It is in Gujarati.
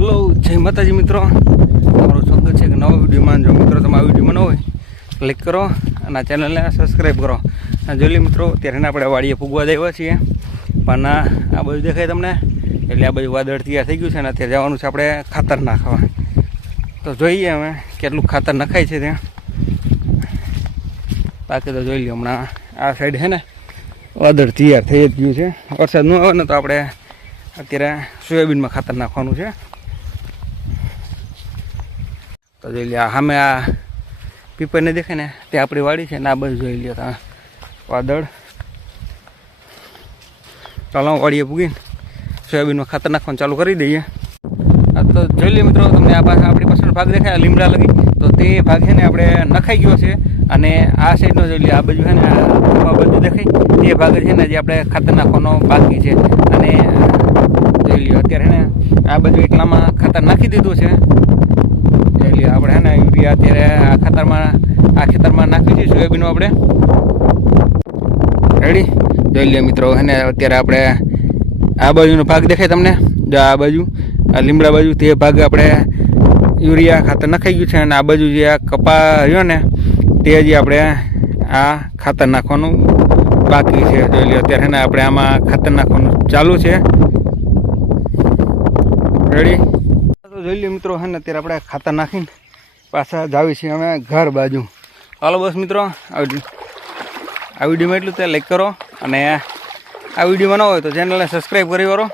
હલો જય માતાજી મિત્રો, તમારું સ્વાગત છે કે નવા વિડીયોમાં. જો મિત્રો તમે આ વિડીયો બનાવો હોય ક્લિક કરો અને આ ચેનલને સબસ્ક્રાઈબ કરો. જોઈ લે મિત્રો, ત્યારે આપણે વાડીએ પૂગવા આવ્યા છીએ, પણ આ બધું દેખાય તમને એટલે આ બધું વાદળ તૈયાર થઈ ગયું છે. અને અત્યારે જવાનું છે આપણે ખાતર નાખવા. તો જોઈએ અમે કેટલું ખાતર નખાય છે ત્યાં. બાકી તો જોઈ લો, હમણાં આ સાઈડ છે ને વાદળ તૈયાર થઈ જ ગયું છે. વરસાદ ન આવે ને તો આપણે અત્યારે સોયાબીનમાં ખાતર નાખવાનું છે. તો જોઈ લે, સામે આ પીપરને દેખાય ને તે આપણી વાડી છે ને આ બધું જોઈ લ્યો તમે વાદળ. ચાલો વાડીએ પૂગીને સોયાબીનમાં ખાતર નાખવાનું ચાલુ કરી દઈએ. તો જોઈ લે મિત્રો, તમને આ પાસે આપણી પાછળ ભાગ દેખાય લીમડા લગી, તો તે ભાગ છે ને આપણે નખાઈ ગયો છે. અને આ સાઈડનો જોઈ લે, આ બાજુ છે ને આ બાજુ દેખાય તે ભાગ છે ને જે આપણે ખાતર નાખવાનો બાકી છે. અને જોઈ લ્યો અત્યારે છે ને આ બાજુ એટલામાં ખાતર નાખી દીધું છે. જોઈ લ્યો આપણે છે ને યુરિયા અત્યારે આ ખેતરમાં નાખ્યું છે સોયાબીનમાં આપણે. રેડી? જોઈ લ્યો મિત્રો, છે ને અત્યારે આપણે આ બાજુનો ભાગ દેખાય તમને, જો આ બાજુ આ લીમડા બાજુ તે ભાગ આપણે યુરિયા ખાતર નખાઈ ગયું છે. અને આ બાજુ જે આ કપા રહ્યો ને તે હજી આપણે આ ખાતર નાખવાનું બાકી છે. જોઈ લો અત્યારે ને આપણે આમાં ખાતર નાખવાનું ચાલુ છે. રેડી? તો જોઈ લો મિત્રો, હે ને અત્યારે આપણે ખાતર નાખીને પાછા જાવી છીએ અમે ઘર બાજુ. હાલો બસ મિત્રો, આ વિડીયોમાં એટલું તે લાઈક કરો અને આ વિડીયો બનાવો હોય તો ચેનલને સબસ્ક્રાઈબ કરી કરો.